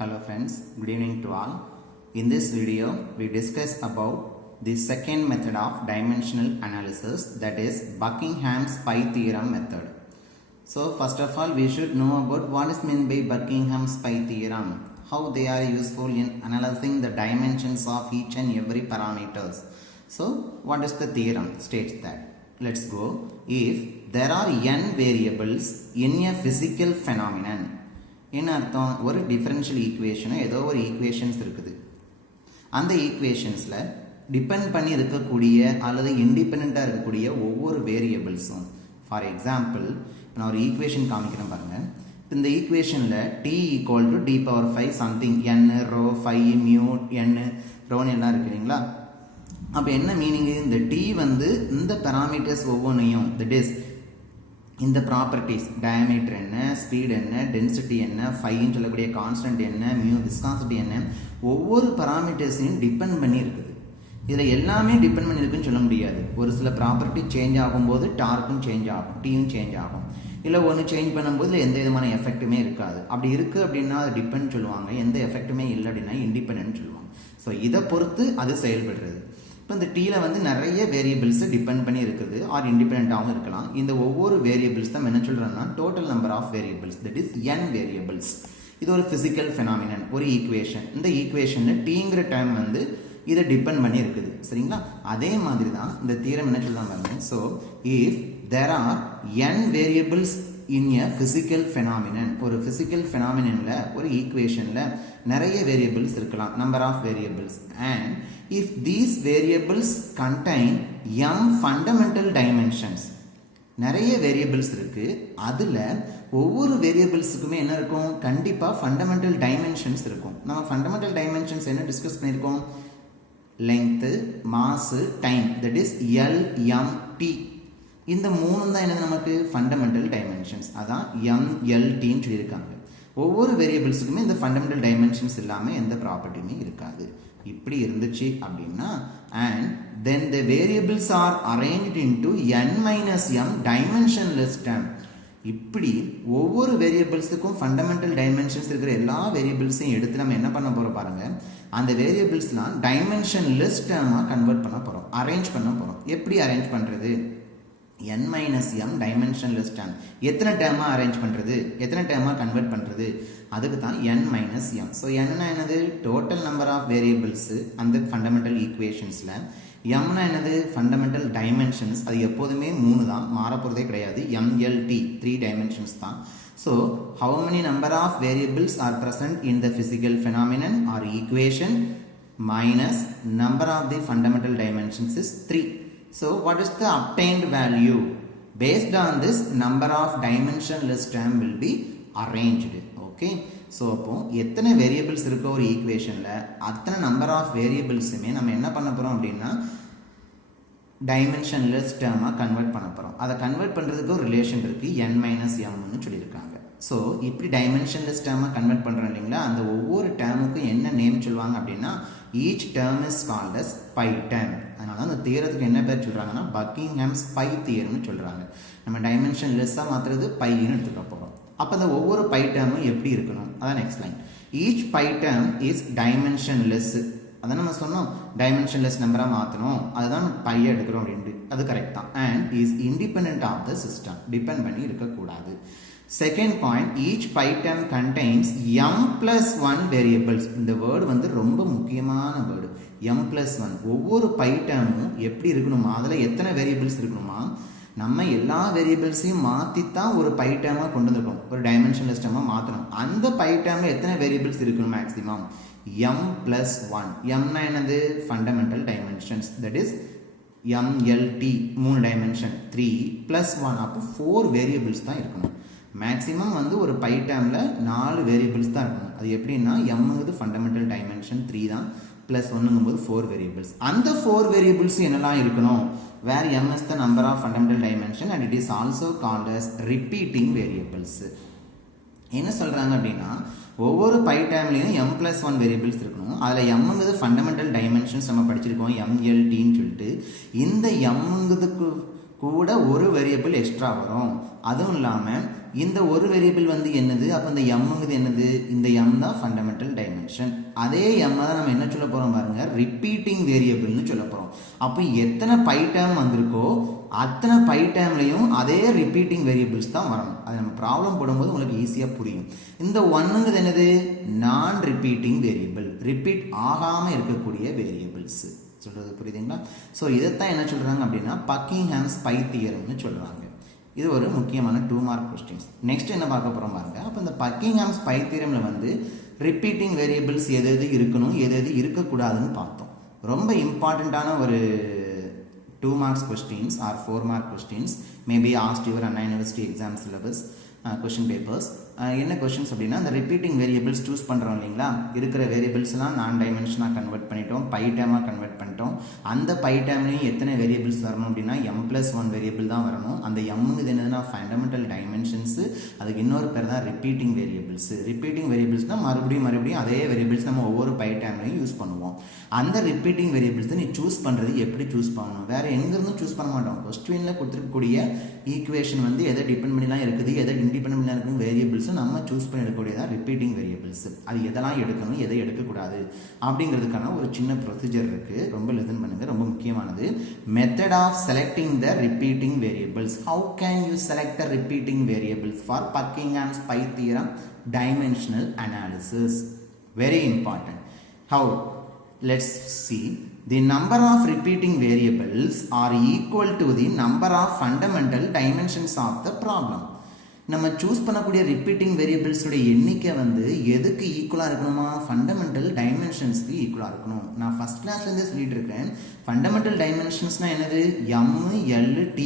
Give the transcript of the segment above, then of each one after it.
Hello friends, good evening to all. In this video, we discuss about the second method of dimensional analysis, that is Buckingham's pi theorem method. So first of all, we should know about what is meant by Buckingham's pi theorem, how they are useful in analyzing the dimensions of each and every parameters. So what is the theorem? States that. Let's go. If there are n variables in a physical phenomenon, என்ன அர்த்தம்? ஒரு differential ஈக்குவேஷனோ ஏதோ ஒரு equations இருக்குது. அந்த ஈக்குவேஷன்ஸில் depend பண்ணி இருக்கக்கூடிய அல்லது இண்டிபெண்ட்டாக இருக்கக்கூடிய ஒவ்வொரு வேரியபிள்ஸும், ஃபார் எக்ஸாம்பிள் நான் ஒரு ஈக்குவேஷன் காமிக்கிறேன் பாருங்கள். இந்த ஈக்குவேஷனில் t equal to d⁵ something n rho φ mu n ரோன்னு எல்லாம் இருக்கு இல்லைங்களா? அப்போ என்ன மீனிங்கு? இந்த t வந்து இந்த பேராமீட்டர்ஸ் ஒவ்வொன்றையும், தட் இஸ் இந்த ப்ராப்பர்ட்டிஸ், டயமீட்டர் என்ன, ஸ்பீட் என்ன, டென்சிட்டி என்ன, ஃபைன்னு சொல்லக்கூடிய கான்ஸ்டன்ட் என்ன, மியூ விஸ்காசிட்டி என்ன, ஒவ்வொரு பராமீட்டர்ஸையும் டிபெண்ட் பண்ணி இருக்குது. இதில் எல்லாமே டிபெண்ட் பண்ணி இருக்குன்னு சொல்ல முடியாது. ஒரு சில ப்ராப்பர்ட்டி சேஞ்ச் ஆகும்போது டார்க்கும் சேஞ்ச் ஆகும், டீயும் சேஞ்ச் ஆகும். இல்லை ஒன்று சேஞ்ச் பண்ணும்போது எந்த விதமான எஃபெக்ட்டுமே இருக்காது. அப்படி இருக்குது அப்படின்னா அது டிபெண்ட் சொல்லுவாங்க, எந்த எஃபெக்ட்டுமே இல்லை அப்படின்னா இண்டிபெண்ட் சொல்லுவாங்க. ஸோ இதை பொறுத்து அது செயல்படுறது. இப்போ இந்த டீயில் வந்து நிறைய வேரியபிள்ஸை டிபெண்ட் பண்ணி இருக்குது, ஆர் இண்டிபெண்ட்டாகவும் இருக்கலாம். இந்த ஒவ்வொரு வேரியபிள்ஸ் தான் என்ன சொல்கிறோன்னா total number of variables, that is n variables. இது ஒரு ஃபிசிக்கல் ஃபெனாமினன், ஒரு ஈக்குவேஷன். இந்த ஈக்குவேஷனில் டீங்கிற டைம் வந்து இதை டிபெண்ட் பண்ணி இருக்குது, சரிங்களா? அதே மாதிரி தான் இந்த தியரம் என்ன சொல்கிறாங்க. So if there are n variables in a physical phenomenon, ஒரு ஃபிசிக்கல் ஃபெனாமினனில் ஒரு ஈக்குவேஷனில் நிறைய வேரியபிள்ஸ் இருக்கலாம், number of variables. And if these variables contain m fundamental dimensions, நிறைய வேரியபிள்ஸ் இருக்கு, அதில் ஒவ்வொரு வேரியபிள்ஸுக்குமே என்ன இருக்கும்? கண்டிப்பாக ஃபண்டமெண்டல் டைமென்ஷன்ஸ் இருக்கும். நம்ம ஃபண்டமெண்டல் டைமென்ஷன்ஸ் என்ன டிஸ்கஸ் பண்ணியிருக்கோம்? Length, mass, time, that is L M T. இந்த மூணு தான் என்னது நமக்கு ஃபண்டமெண்டல் டைமென்ஷன்ஸ். அதான் எம் எல் டின்னு சொல்லியிருக்காங்க. ஒவ்வொரு வேரியபிள்ஸுக்குமே இந்த ஃபண்டமெண்டல் டைமென்ஷன்ஸ் இல்லாமல் எந்த ப்ராப்பர்ட்டியுமே இருக்காது. இப்படி இருந்துச்சு அப்படின்னா, and then the variables are arranged into n minus m dimensionless term. இப்படி ஒவ்வொரு வேரியபிள்ஸுக்கும் ஃபண்டமெண்டல் டைமென்ஷன்ஸ் இருக்கிற எல்லா வேரியபிள்ஸையும் எடுத்து நம்ம என்ன பண்ண போகிறோம் பாருங்க, அந்த வேரியபிள்ஸ்லாம் டைமென்ஷன்லெஸ் டேர்மாக கன்வெர்ட் பண்ண போகிறோம், அரேஞ்ச் பண்ண போகிறோம். எப்படி அரேஞ்ச் பண்ணுறது? n minus m dimensionless term. எத்தனை டேர்மாக அரேஞ்ச் பண்ணுறது, எத்தனை டேர்மாக கன்வெர்ட் பண்ணுறது, அதுக்கு தான் n minus m. ஸோ என்னன்னா என்னது? டோட்டல் நம்பர் ஆஃப் வேரியபிள்ஸு அந்த ஃபண்டமெண்டல் ஈக்குவேஷன்ஸில். எம்னா என்னது? Fundamental dimensions. அது எப்போதுமே 3 தான், மாறப்போகிறதே கிடையாது. mlt 3 டைமென்ஷன்ஸ் தான். So how many number of variables are present in the physical phenomenon or equation minus number of the fundamental dimensions is 3. So what is the obtained value? Based on this, number of dimensionless term will be arranged. Okay. So அப்போ எத்தனை variables இருக்கோ ஒரு ஈக்குவேஷனில் அத்தனை number of வேரியபிள்ஸுமே நம்ம என்ன பண்ண போகிறோம் அப்படின்னா டைமென்ஷன்லெஸ் டேர்மாக கன்வெர்ட் பண்ண போகிறோம். அதை கன்வெர்ட் பண்ணுறதுக்கு ஒரு ரிலேஷன் இருக்குது, n minus mன்னு சொல்லியிருக்காங்க. ஸோ இப்படி டைமென்ஷன்லெஸ் டேர்மாக கன்வெர்ட் பண்ணுறோம் இல்லைங்களா? அந்த ஒவ்வொரு டேர்முக்கும் என்ன நேம் சொல்லுவாங்க அப்படின்னா each term is called as pi term. அதனால அந்த தியரத்துக்கு என்ன பேர் சொல்கிறாங்கன்னா பக்கிங்ஹாம்ஸ் பை தியரம்னு சொல்கிறாங்க. நம்ம டைமென்ஷன்லெஸ்ஸாக மாற்றுறது பைன்னு எடுத்துக்க போகிறோம். அப்போ அந்த ஒவ்வொரு பை டேர்மும் எப்படி இருக்கணும்? அதான் next line. Each pi term is dimensionless. அதான் நம்ம சொன்னோம், டைமென்ஷன்லெஸ் நம்பராக மாற்றணும், அதுதான் பையை எடுக்கிறோம் அப்படின்ட்டு. அது கரெக்ட் தான். And is independent of the system, depend பண்ணி இருக்கக்கூடாது. Second point, each pi term contains m plus 1 variables. இந்த வேர்டு வந்து ரொம்ப முக்கியமான வேர்டு, m plus 1. ஒவ்வொரு பை டேர்மும் எப்படி இருக்கணுமா? அதில் எத்தனை வேரியபிள்ஸ் இருக்கணுமா? நம்ம எல்லா வேரியபிள்ஸையும் மாற்றித்தான் ஒரு பை டேர்மாக கொண்டு வந்துருக்கோம், ஒரு டைமென்ஷன்லெஸ் டேர்மாக மாற்றணும். அந்த பை டேர்மில் எத்தனை வேரியபிள்ஸ் இருக்கணும்? Maximum m plus 1. mனா என்னது? Fundamental dimensions, that is mlt 3 dimension, 3 plus 1 அப்போ 4 வேரியபிள்ஸ் தான் இருக்கணும். மேக்ஸிமம் வந்து ஒரு பை டேர்மில் 4 வேரியபிள்ஸ் தான் இருக்கணும். அது எப்படின்னா mங்கிறது ஃபண்டமெண்டல் டைமென்ஷன் 3 தான், ப்ளஸ் 1ங்கும்போது 4 வேரியபிள்ஸ். அந்த 4 வேரியபிள்ஸ் என்னெல்லாம் இருக்கணும்? where m is the number of fundamental dimension and it is also called as repeating variables. என்ன சொல்கிறாங்க அப்படின்னா ஒவ்வொரு பை டேர்ம்லையும் m plus 1 வேரியபிள்ஸ் இருக்கணும். அதில் mங்கிறது ஃபண்டமெண்டல் டைமென்ஷன்ஸ் நம்ம படிச்சிருக்கோம், mltன்னு சொல்லிட்டு. இந்த mங்கிறதுக்கு கூட ஒரு வேரியபிள் எக்ஸ்ட்ரா வரும். அதுவும் இல்லாமல் இந்த ஒரு வேரியபிள் வந்து என்னது, அப்போ இந்த எம்ங்கிறது என்னது, இந்த எம் தான் ஃபண்டமெண்டல் டைமென்ஷன். அதே எம் தான் நம்ம என்ன சொல்ல போகிறோம் பாருங்க, ரிப்பீட்டிங் வேரியபிள்னு சொல்ல போகிறோம். அப்போ எத்தனை பை டேர்ம் வந்திருக்கோ அத்தனை பை டேர்ம்லையும் அதே ரிப்பீட்டிங் வேரியபிள்ஸ் தான் வரணும். அது நம்ம ப்ராப்ளம் போடும்போது உங்களுக்கு ஈஸியாக புரியும். இந்த ஒன்னுங்கிறது என்னது, நான் ரிப்பீட்டிங் வேரியபிள், ரிப்பீட் ஆகாமல் இருக்கக்கூடிய வேரியபிள்ஸ். சொல்கிறது புரியுதுங்களா? ஸோ இதைத்தான் என்ன சொல்கிறாங்க அப்படின்னா பக்கிங்ஹாம்ஸ் பை தியரம்னு சொல்கிறாங்க. இது ஒரு முக்கியமான 2 மார்க் கொஸ்டின்ஸ். நெக்ஸ்ட் என்ன பார்க்க போகிறோம் பாருங்க. அப்போ இந்த பக்கிங்ஹாம்ஸ் பை தியரமில் வந்து ரிப்பீட்டிங் வேரியபிள்ஸ் எது எது இருக்கணும் எது எது இருக்கக்கூடாதுன்னு பார்த்தோம். ரொம்ப இம்பார்ட்டண்ட்டான ஒரு 2 marks questions or 4 mark questions may be asked your Anna University exam syllabus question papers. என்ன கொஸ்டின்ஸ் அப்படின்னா, அந்த ரிப்பீட்டிங் வேரியபிள்ஸ் சூஸ் பண்ணுறோம் இல்லைங்களா, இருக்கிற வேரியபிள்ஸ்லாம் நான் டைமென்ஷனாக கன்வெர்ட் பண்ணிட்டோம், பை டேமாக கன்வெர்ட் பண்ணிட்டோம். அந்த பை டேம்லையும் எத்தனை வேரியபிள்ஸ் வரணும் அப்படின்னா m+1 வேரியபிள் தான் வரணும். அந்த எம்ங்கிறது என்னதுன்னா ஃபண்டமெண்டல் டைமென்ஷன்ஸு, அதுக்கு இன்னொரு பேர் தான் ரிப்பீட்டிங் வேரியபிள்ஸ். ரிப்பீட்டிங் வேரியபிள்ஸ்னால் மறுபடியும் அதே வேரியபிள்ஸ் நம்ம ஒவ்வொரு பை டேம்லையும் யூஸ் பண்ணுவோம். அந்த ரிப்பீட்டிங் வேரியபிள்ஸ் நீ சூஸ் பண்ணுறது எப்படி சூஸ் பண்ணணும், வேறு எங்கேருந்தும் சூஸ் பண்ண மாட்டோம். கொஸ்டினில் கொடுத்துருக்கக்கூடிய ஈக்குவேஷன் வந்து எதை டிபெண்ட் பண்ணிலாம் இருக்குது, எதை இண்டிபெண்ட் பண்ணி இருக்கும் வேரியபிள்ஸ் நம்ம சூஸ் பண்ணி எடுக்கக்கூடியதான் ரிப்பீட்டிங் வேரியபிள்ஸ். அது எதெல்லாம் எடுக்கணும் எதை எடுக்கக்கூடாது அப்படிங்கிறதுக்கான ஒரு சின்ன ப்ரொசீஜர் இருக்குது. ரொம்ப லிசன் பண்ணுங்க, ரொம்ப முக்கியமானது. Method of selecting the repeating variables. How can you select the repeating variables for Buckingham's pi theorem dimensional analysis? Very important. How? Let's see. The number of repeating variables are equal to the number of fundamental dimensions of the problem. நம்ம choose பண்ணக்கூடிய repeating வேரியபிள்ஸோட எண்ணிக்கை வந்து எதுக்கு ஈக்குவலாக இருக்கணுமா, fundamental டைமென்ஷன்ஸ்க்கு ஈக்குவலாக இருக்கணும். நான் ஃபஸ்ட் கிளாஸ்லேருந்தே சொல்லிட்டு இருக்கேன், ஃபண்டமெண்டல் டைமென்ஷன்ஸ்னால் என்னது, M-L-T.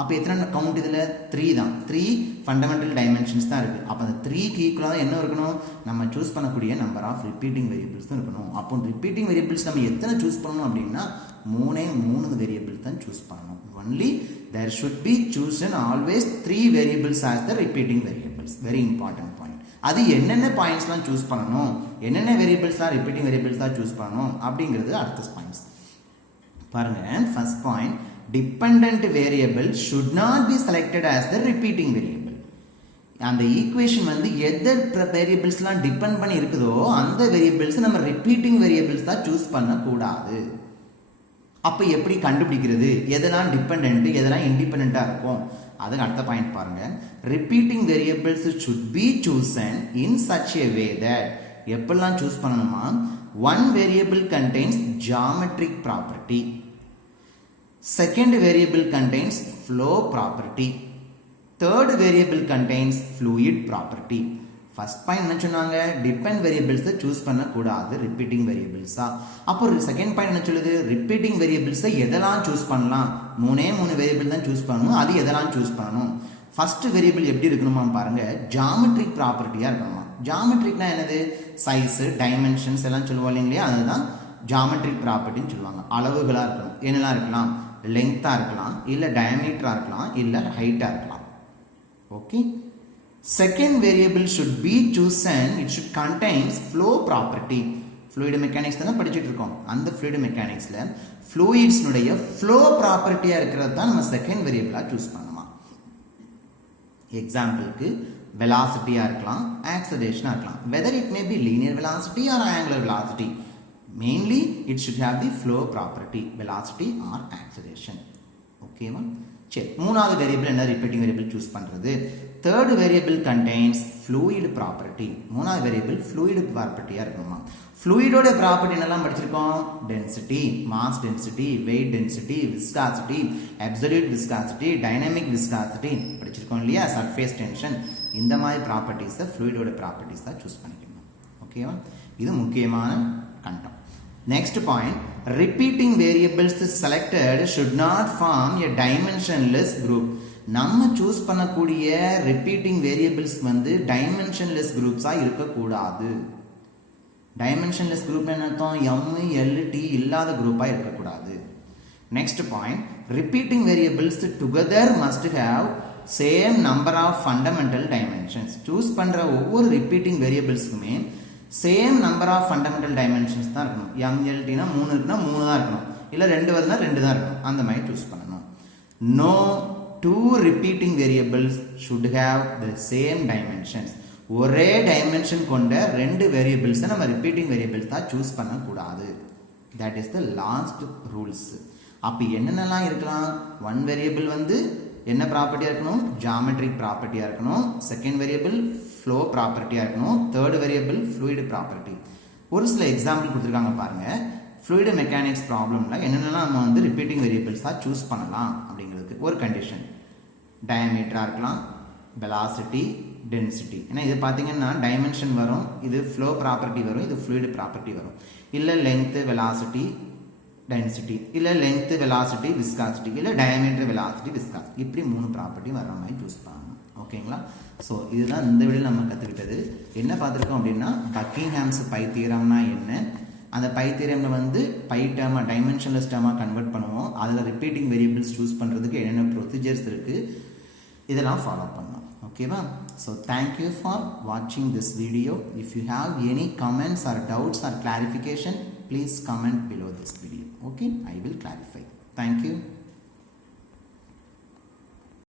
அப்போ எத்தனை கவுண்ட் இதில் 3 தான். 3 ஃபண்டமெண்டல் டைமென்ஷன்ஸ் தான் இருக்குது. அப்போ அந்த 3க்கு ஈக்குவலாக என்ன இருக்கணும், நம்ம சூஸ் பண்ணக்கூடிய நம்பர் ஆஃப் ரிப்பீட்டிங் வேரியபிள்ஸ் தான் இருக்கணும். அப்போ ரிப்பீட்டிங் வேரியபிள்ஸ் நம்ம எத்தனை சூஸ் பண்ணணும் அப்படின்னா 3 வேரியபிள்ஸ் தான் சூஸ் பண்ணணும். Only there should be chosen always 3 variables as the repeating variables. Very important point. அது என்னென்ன பாயிண்ட்ஸ்லாம் சூஸ் பண்ணணும், என்னென்ன வேரியபிள்ஸ்லாம் ரிப்பீட்டிங் வேரியபிள்ஸ் தான் சூஸ் பண்ணணும் அப்படிங்கிறது அடுத்த பாயிண்ட்ஸ் பாருங்க. First point, dependent variable should not be selected as the repeating variable. அந்த ஈக்குவேஷன் வந்து எந்த வேரியபிள்ஸ்லாம் டிபெண்ட் பண்ணி இருக்குதோ அந்த வேரியபிள்ஸ் நம்ம ரிப்பீட்டிங் வேரியபிள்ஸ் தான் சூஸ் பண்ணக்கூடாது. அப்போ எப்படி கண்டுபிடிக்கிறது, எதெல்லாம் டிபெண்ட் எதெல்லாம் இண்டிபெண்டாக இருக்கும், அதுக்கு அடுத்த பாயிண்ட் பாருங்க. Repeating variables should be chosen in such a way that, எப்பெல்லாம் சூஸ் பண்ணணுமா, one variable contains geometric property, second variable contains flow property, third variable contains fluid property. First point என்ன சொன்னாங்க, டிபெண்ட் வேரியபிள்ஸை சூஸ் பண்ணக்கூடாது repeating வேரியபிள்ஸா. அப்போ second point என்ன சொல்லுது, repeating வேரியபிள்ஸை எதெல்லாம் choose பண்ணலாம், 3 வேரியபிள் தான் சூஸ் பண்ணணும், அது எதெல்லாம் சூஸ் பண்ணணும். ஃபர்ஸ்ட் வேரியபிள் எப்படி இருக்கணுமா பாருங்க, ஜாமெட்ரிக் ப்ராப்பர்ட்டியாக இருக்கணுமா. ஜாமெட்ரிக்னா என்னது, சைஸு டைமென்ஷன்ஸ் எல்லாம் சொல்லுவோம் இல்லைங்களா, அதுதான் ஜாமெட்ரிக் ப்ராப்பர்ட்டின்னு சொல்லுவாங்க. அளவுகளாக இருக்கணும், என்னெல்லாம் இருக்கலாம், லெங்க்த்தாக இருக்கலாம், இல்லை டயமீட்டராக இருக்கலாம், இல்லை ஹைட்டாக இருக்கலாம். Okay. Second variable should be chosen, it should contains flow property. Fluid mechanics தான படிச்சிட்டு இருக்கோம். அந்த fluid mechanicsல fluids உடைய flow property இருக்கிறது தான் நம்ம செகண்ட் வேரியபிளா சூஸ் பண்ணணுமா. எக்ஸாம்பிளுக்கு velocity இருக்கலாம், acceleration இருக்கலாம். Whether it may be linear velocity or angular velocity, mainly it should have the flow property, velocity or acceleration. ஓகேவா? சரி, மூணாவது வேரியபிள் என்ன, ரிப்பீட்டிங் வேரியபிள் சூஸ் பண்றது. Third variable contains fluid property. மூணாவது வேரியபிள் ஃப்ளூயிட் ப்ராப்பர்ட்டியா இருக்கணுமா. ஃப்ளூயிடோட property என்னெல்லாம் படிச்சிருக்கோம், density, mass density, weight density, viscosity, absolute viscosity, dynamic viscosity படிச்சிருக்கோம் இல்லையா, சர்ஃபேஸ் டென்ஷன். இந்த மாதிரி ப்ராப்பர்ட்டிஸை ஃப்ளூயிடோட ப்ராப்பர்ட்டிஸ் தான் சூஸ் பண்ணிக்கணும். ஓகேவா, இது முக்கியமான கண்டம். Next point, repeating variables selected should not form a dimensionless group. நம்ம சூஸ் பண்ணக்கூடிய ரிப்பீட்டிங் வேரியபிள்ஸ் வந்து டைமென்ஷன்லெஸ் குரூப்ஸா இருக்கக்கூடாது. டைமென்ஷன்லெஸ் குரூப் என்ன அர்த்தம், M-L-T இல்லாத குரூப்பா இருக்கக்கூடாது. Next point, repeating variables together must have same number of fundamental dimensions. Choose பண்ற ஒவ்வொரு ரிப்பீட்டிங் வேரியபிள்ஸ்க்குமே same number of fundamental dimensions தான் இருக்கணும். M-L-Tனா 3 இருக்குன்னா 3 தான் இருக்கணும், இல்லை 2 வருதுன்னா 2 தான் இருக்கணும். அந்த மாதிரி சூஸ் பண்ணணும். No two repeating variables should have the same dimensions. ஒரே டைமென்ஷன் கொண்ட ரெண்டு வேரியபிள்ஸ் நம்ம ரிப்பீட்டிங் வேரியபிள்ஸ் தான் சூஸ் பண்ணக்கூடாது. That is the last rules. அப்போ என்னென்னலாம் இருக்கலாம்? ஒன் வேரியபிள் வந்து என்ன ப்ராப்பர்ட்டியாக இருக்கணும்? ஜாமெட்ரிக் ப்ராப்பர்ட்டியாக இருக்கணும். செகண்ட் வேரியபிள் ஃப்ளோ ப்ராப்பர்ட்டியாக இருக்கணும். Third variable fluid property. ஒரு சில எக்ஸாம்பிள் கொடுத்துருக்காங்க பாருங்கள். ஃப்ளூயிட் மெக்கானிக்ஸ் ப்ராப்ளமில் என்னென்னலாம் நம்ம வந்து ரிப்பீட்டிங் வேரியபிள்ஸாக சூஸ் பண்ணலாம் அப்படிங்கிறதுக்கு ஒரு கண்டிஷன். டயமீட்டராக இருக்கலாம், வெலாசிட்டி, டென்சிட்டி. ஏன்னா இது பார்த்தீங்கன்னா டைமென்ஷன் வரும், இது ஃப்ளோ ப்ராப்பர்ட்டி வரும், இது ஃப்ளூயிட் ப்ராப்பர்ட்டி வரும். இல்லை லென்த்து, வெலாசிட்டி, டென்சிட்டி, இல்லை லென்த்து, வெலாசிட்டி, விஸ்காசிட்டி, இல்லை டயமீட்டர், வெலாசிட்டி, விஸ்காசிட்டி. இப்படி 3 ப்ராப்பர்ட்டி வர்ற மாதிரி சூஸ் பண்ணணும். ஓகேங்களா? ஸோ இதுதான் இந்த வீடியோவில் நம்ம கற்றுக்கிட்டது. என்ன பார்த்துருக்கோம் அப்படின்னா பக்கிங்ஹாம்ஸ் பை தியரம்னா என்ன, அந்த பை தியரமில் வந்து பை டேர்மாக டைமென்ஷன்லெஸ் டேர்மாக கன்வெர்ட் பண்ணுவோம். அதில் ரிப்பீட்டிங் வேரியபிள்ஸ் சூஸ் பண்ணுறதுக்கு என்னென்ன ப்ரொசீஜர்ஸ் இருக்குது, இதெல்லாம் ஃபாலோ பண்ணணும். ஓகேவா? ஸோ தேங்க்யூ ஃபார் வாட்சிங் this video. If you have any comments or doubts or clarification, please comment below this video. Okay, I will clarify. Thank you.